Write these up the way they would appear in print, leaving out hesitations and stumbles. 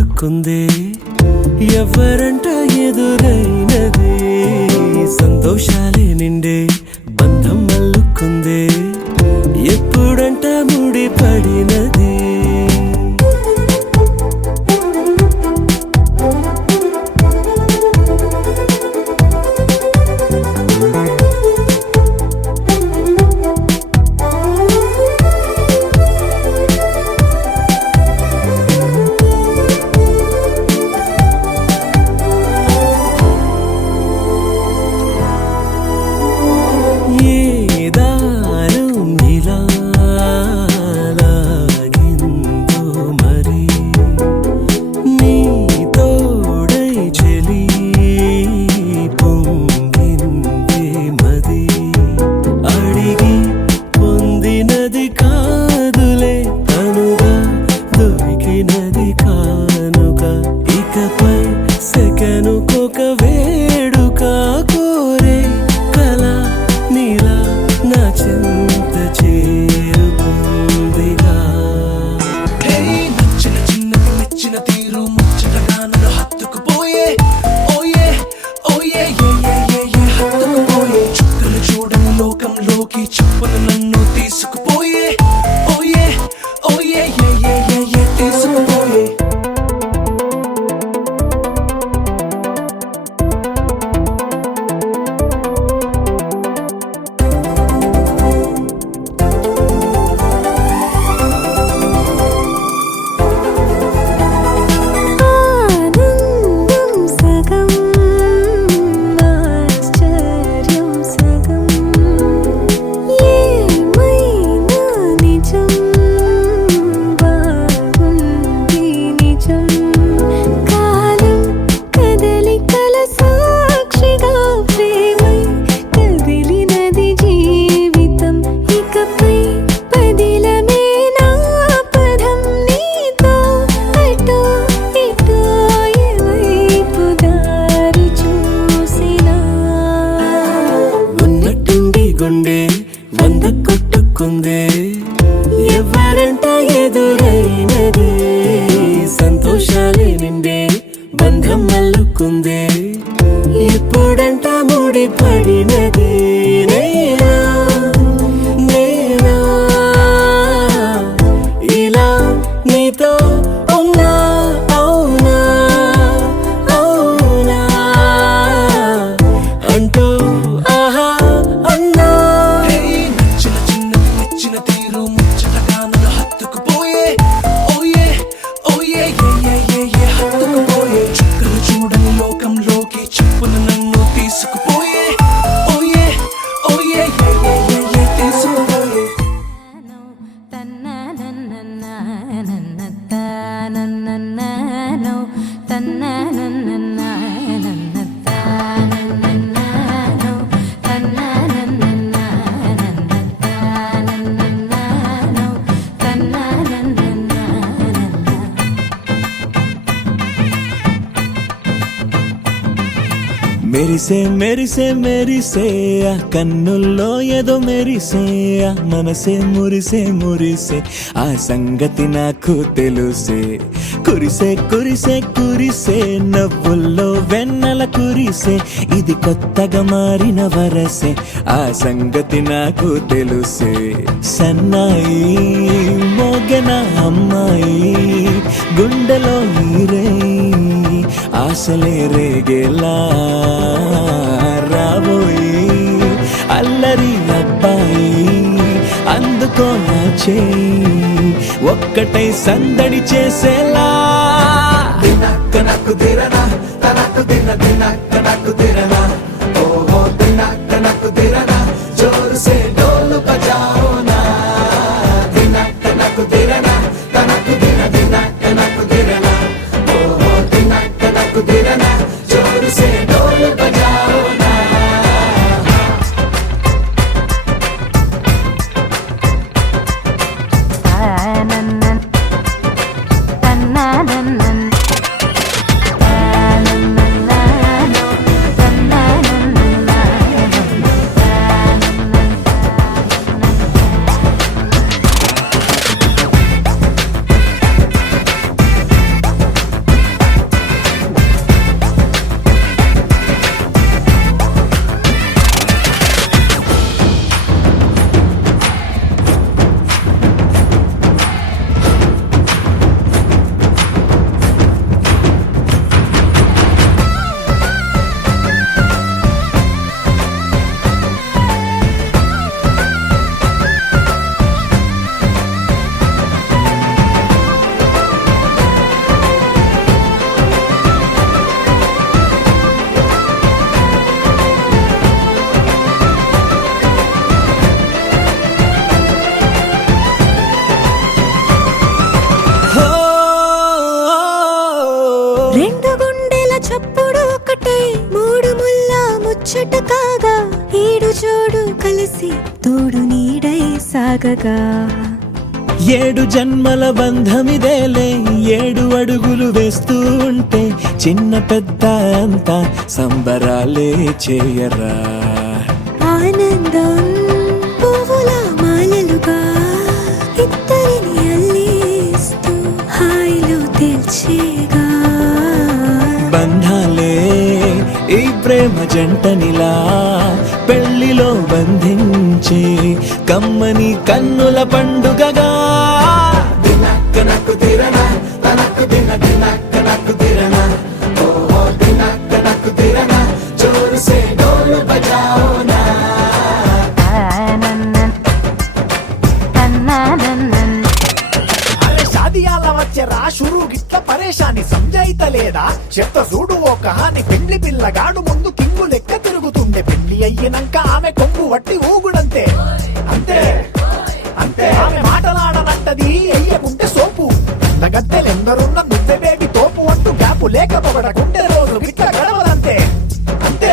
కొట్టుకుందే ఎవరంట ఎదురైనదే సంతోషాలే నిండే బంధం అల్లుకుందే ఎప్పుడంట ముడి పడినది సెకనుకొక వేడుక కోరే కళ నీలా నా చెంత చేరుకుందిగా నచ్చిన చిన్నది మెచ్చిన తీరు ముచ్చటగా నన్ను హత్తుకుపోయే ఓయే ఓయే హత్తుకుపోయే చుక్కలు చూడని లోకంలోకి చెప్పులు నన్ను తీసుకుపోయే ఓయే ఓయే తీసుకుపోయే వంద కొట్టుకుందే ఎవరంట ఎదురైనదే సంతోషాలే నిండే బంధం అల్లుకుందే ఎప్పుడంట ముడి పడినది నేనా ఇలా నీతో ఉన్నా అవునా అవునా అంటూ తీరు ముచ్చటగా నన్ను హత్తుకుపోయే ఓయే ఓయే హత్తుకుపోయే చుక్కలు చూడని లోకంలోకి చెప్పులు నన్ను తీసుకుపోయే ఓయే ఓయే తీసుకుపోయే మెరిసే మెరిసే మెరిసే ఆ కన్నుల్లో ఏదో మెరిసే ఆ మనసే మురిసే మురిసే ఆ సంగతి నాకు తెలుసే కురిసే కురిసే కురిసే నవ్వుల్లో వెన్నెల కురిసే ఇది కొత్తగా మారిన వరసే ఆ సంగతి నాకు తెలుసే సన్నాయి మోగెన అమ్మాయి గుండెలో ఈరే ఆశలే రేగేలా రాబోయి అల్లరి అబ్బాయి అందుకో నా చేయి ఒక్కటై సందడి చేసేలా దినక్క నాకు దిరనా తనకు దినక్క నాకు దిరనా ఓహో దినక్క నాకు దిరనా జోరు సే డోలు బజాओ నా దినక్క నాకు దిరనా తనకు దినక్క నాకు దిరనా ఓహో దినక్క నాకు దిరనా జోరు సే డోలు బజాओ నా నన్న రెండు గుండెల చప్పుడు ఒకటే, మూడు ముల్ల ముచ్చట కాగా, ఈడు జోడు కలిసి తోడు నీడై సాగగా. ఏడు జన్మల బంధమిదేలే, ఏడు అడుగులు వేస్తూ ఉంటే చిన్న పెద్ద అంతా సంబరాలే చేయరా. ఆనందం పువ్వుల మాలలుగా ఇద్దరిని అల్లేస్తూ హాయిలో తేల్చేగా. బంధాలే ఈ ప్రేమ జంటనిలా పెళ్లిలో బంధించే కమ్మని కన్నుల పండుగగా. దినక్క నక్కు దిరనా తనక్కు దిన దినక్క నక్కు దిరనా ఓహో దినక్క నక్కు దిరనా జోరు సే డోలు బజాओ నా. అరే షాదియాల వచ్చెరా షురు గిట్ల పరేషాని సంజాయితలేదా చెత్త చూడు ఓ కహాని. పెళ్లి పిల్లగాడు ముందు కింగు లెక్క తిరుగుతుండే, పెళ్లి అయ్యినంక ఆమె కొంగు వట్టి ఊగుడంతే. అంతే అంతే ఆమె మాటలాడనంటది ఎయ్యకుంటే సోపు. గద్దెలెందరున్న నువ్వే బేబీ తోపు అంటూ గ్యాపు లేక పొగడకుంటే రోజు గిట్ల గడవదంతే. అంతే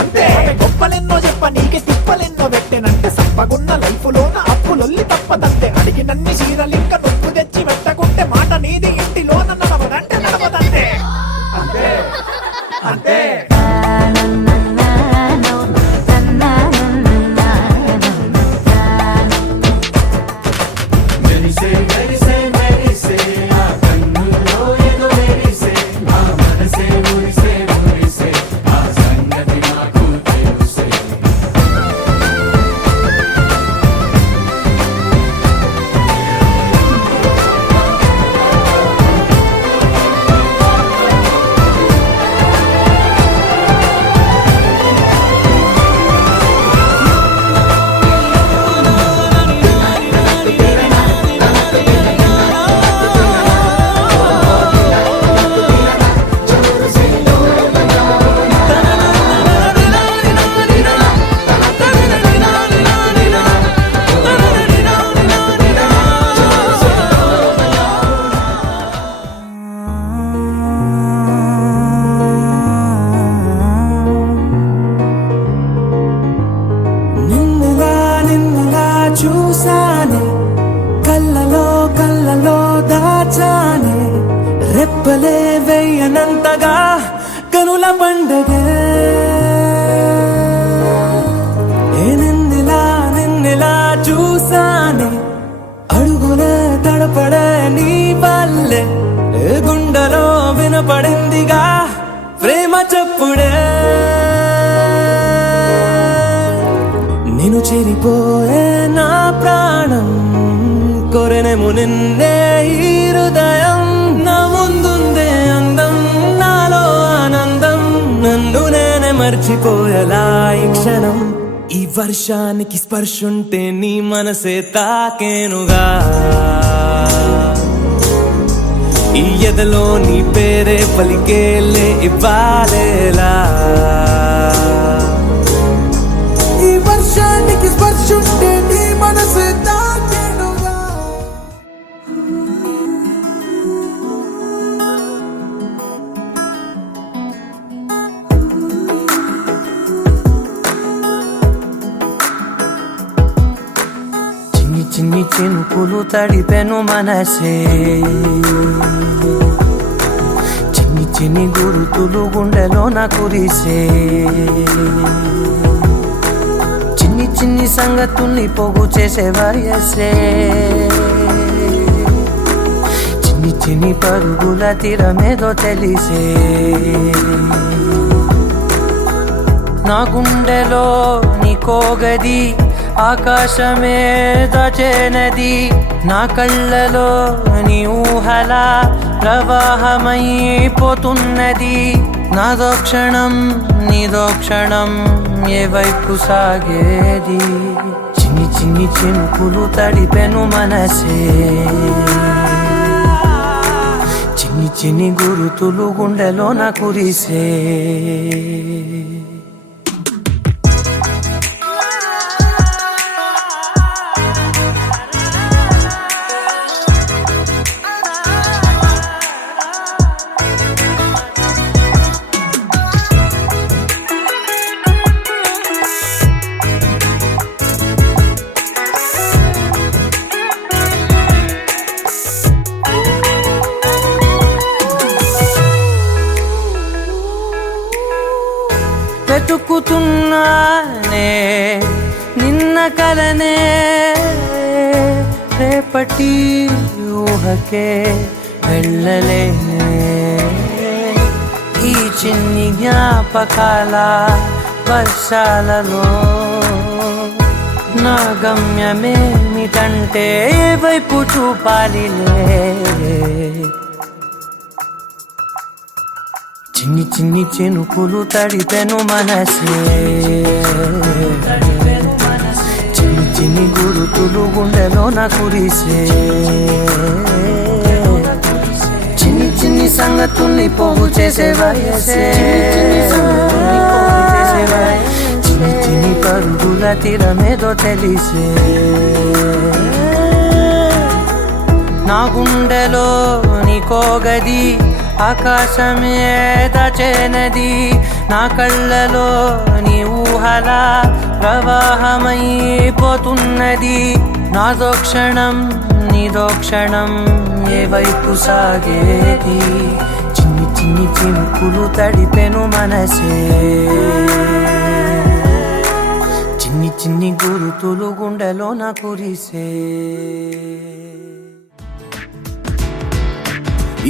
అంతే గొప్పలెన్నో చెప్ప నీకే తిప్పలెన్నో పెట్టెనంటే, సప్పగున్న లైఫ్ లోన అప్పులొల్లి తప్పదంతే. అడిగినన్ని చీరలింక నువ్వు తెచ్చి పెట్టకుంటే మాట నీది ఇంటిలోన నడవదంటే నడవదంతే. అంతే అంతే మెరిసే మెరిసే మెరిసే ఆ కన్నుల్లో ఏదో మెరిసే, ఆ మనసే మురిసే మురిసే ఆ సంగతి నాకు తెలుసే. నిన్నుగా నిన్నుగా చూసానే, కళ్ళలో కళ్ళలో దాచానే, రెప్పలే వెయ్యనంతగా కనుల పండగే. నిన్నిలా నిన్నిలా చూసానే, అడుగులే తడపడే నీ వల్లే, గుండెలో వినపడిందిగా ప్రేమ చెప్పుడే. నిన్ను చెరిపోయే నా ప్రాణం, కొరెనేమో నిన్నే ఈ హృదయం. నా ముందుందే అందం, నాలో ఆనందం, నన్ను నేనే మర్చిపోయేలా ఈ క్షణం. ఈ వర్షానికి స్పర్శుంటే నీ మనసే తాకేనుగా, ఈ ఎదలో నీ పేరే పలికేలే ఇవ్వాలేలా. ఈ వర్షానికి స్పర్శుంటే నీ మనసు తాకేనుగా. చిన్ని చిన్ని చినుకులు తడిపెను మనసే, చిన్ని చిన్ని గురుతులు గుండెలోన కురిసే. చిన్ని చిన్ని సంగతుల్ని పోగు చేసే వయసే, చిన్ని చిన్ని పరుగుల తీరమేదో తెలిసే. నా గుండెలో నీ కోగది ఆకాశమే దాచేనది, నా కళ్ళలో నీ ఊహల ప్రవాహమైపోతున్నది. నాదో క్షణం నీదో క్షణం ఏ వైపు సాగేది. చిన్ని చిన్ని చినుకులు తడిపెను మనసే, చిన్ని చిన్ని గురుతులు గుండెలోన కురిసే. ఉన్నానే నిన్న కలనే రేపటి ఊహకే వెళ్ళలేనే ఈ చిన్ని జ్ఞాపకాల వర్షాలలో నా గమ్యమేమిటంటే ఏ వైపు చూపాలిలే చిన్ని చిన్ని చినుకులు తడిపెను మనసే చిన్ని చిన్ని గురుతులు గుండెలో నా కురిసే చిన్ని చిన్ని సంగతుల్ని పోగు చేసే వయసే చిన్ని చిన్ని పరుగుల తీరమేదో తెలిసే నా గుండెలో నీకోగది ఆకాశమే దచేనది నా కళ్ళలో నీ ఊహల ప్రవాహమైపోతున్నది నాదో క్షణం నీదో క్షణం ఏ వైపు సాగేది చిన్ని చిన్ని చినుకులు తడిపెను మనసే చిన్ని చిన్ని గురుతులు గుండెలో నా కురిసే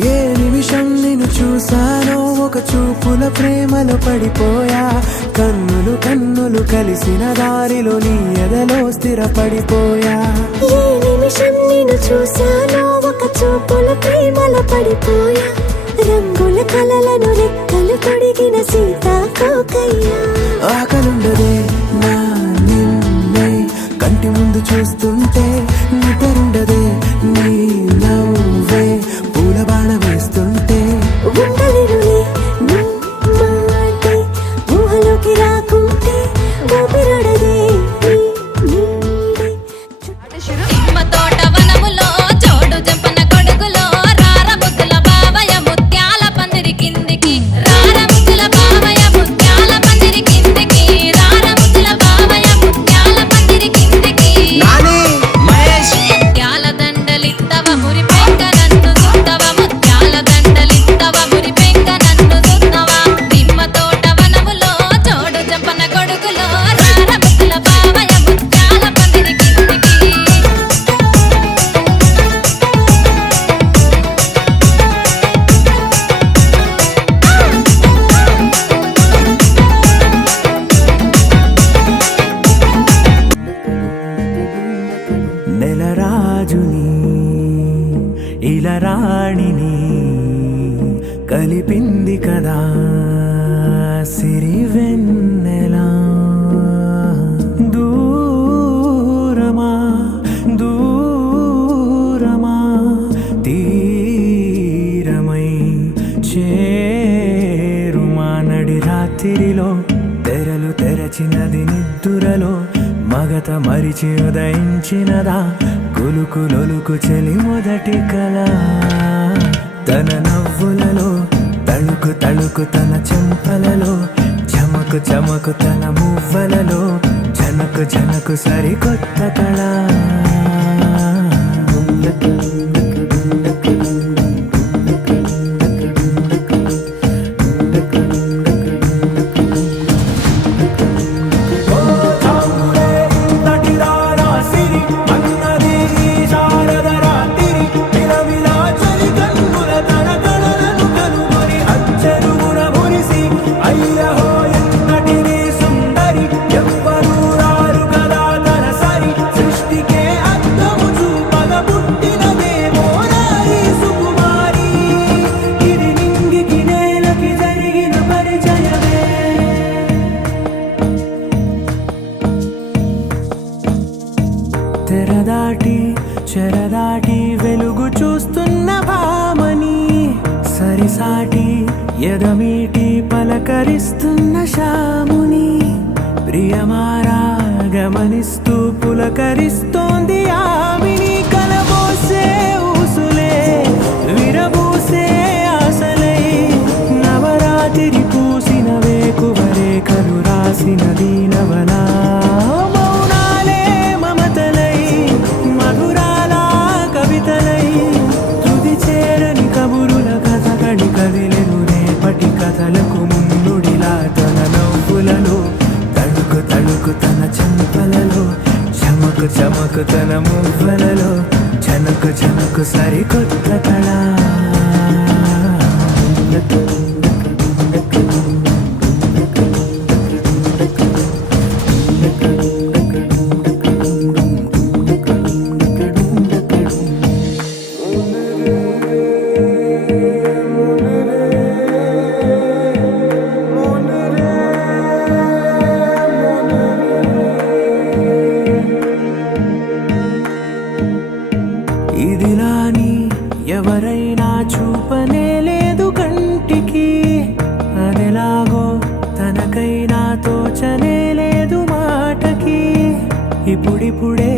ఏ నిమిషం నిన్ను చూసానో ఒక చూపుల ప్రేమలో పడిపోయా కన్నులు కన్నులు కలిసిన దారిలో నీ ఎదలో స్థిరపడిపోయా ఏ నిమిషం నిన్ను చూశానో ఒక చూపుల ప్రేమలో పడిపోయా రంగుల కలలను రెక్కలు తొడిగిన సీతాకోకయ్యా ఆకలుండదే నా నిన్నే కంటి ముందు చూస్తుంటే నిద్రుండదే నీ నవ్వే పూల బాణ వేస్తుంటే ఉండలిరులే నీ మాటే ఊహలోకి రాకుంటే ఊపిరాడదే నీ నీడే నిమ్మ తోట వనములో జోడు జంపన కొడుకులో రార ముద్దుల బావయ ముత్యాల పందిరి కిందికి రార ముద్దుల బావయ ముత్యాల పందిరి కిందికి రార ముద్దుల బావయ ముత్యాల పందిరి కిందికి ముత్యాల దండలిత్తవ మురి పెంక నన్ను సుత్తవ ముత్యాల దండలిత్తవ మురి పెంక నన్ను సుత్తవ నిమ్మ తోట వనములో జోడు జంపన కొడుకులో రార ముద్దుల బావయ ముత్యాల పందిరి కిందికి నెలరాజుని ఇలా రాణిని కలిపింది కదా సిరి వెన్నెలా దూరమా దూరమా తీరమై చేరుమా నడి రాత్రిలో తెరలు తెరచినది నిద్దురలో మగత మరిచి ఉదయించినదా కులుకులొలుకు చెలి మొదటి కళ తన నవ్వులలో తళుకు తళుకు తన చెంపలలో చమకు చమకు తన మువ్వలలో జనకు జనకు సరికొత్త కళ తెరదాటి చెరదాటి వెలుగు చూస్తున్న భామని సరిసాటి ఎదమీటి పలకరిస్తున్న శాముని ప్రియమారా గమనిస్తూ పులకరిస్తోంది ఆమిని కలబోసే ఊసులే విరబూసే ఆశలై నవరాత్రి పూసిన వేకువరేఖలు రాసిన దీనవనా మౌనాలే మమతలై మధురాల కవితలై తుది చేరని కబురుల కథ కడి కదిలెను రేపటి కథలకు ముందుడిలా తన నవ్వులలో తడు ఆలోచనకు సరికొత్త కళ ఇదిలాని ఎవరైనా చూపనే లేదు కంటికి అదెలాగో తనకైనా తోచనే లేదు మాటకి ఇప్పుడిప్పుడే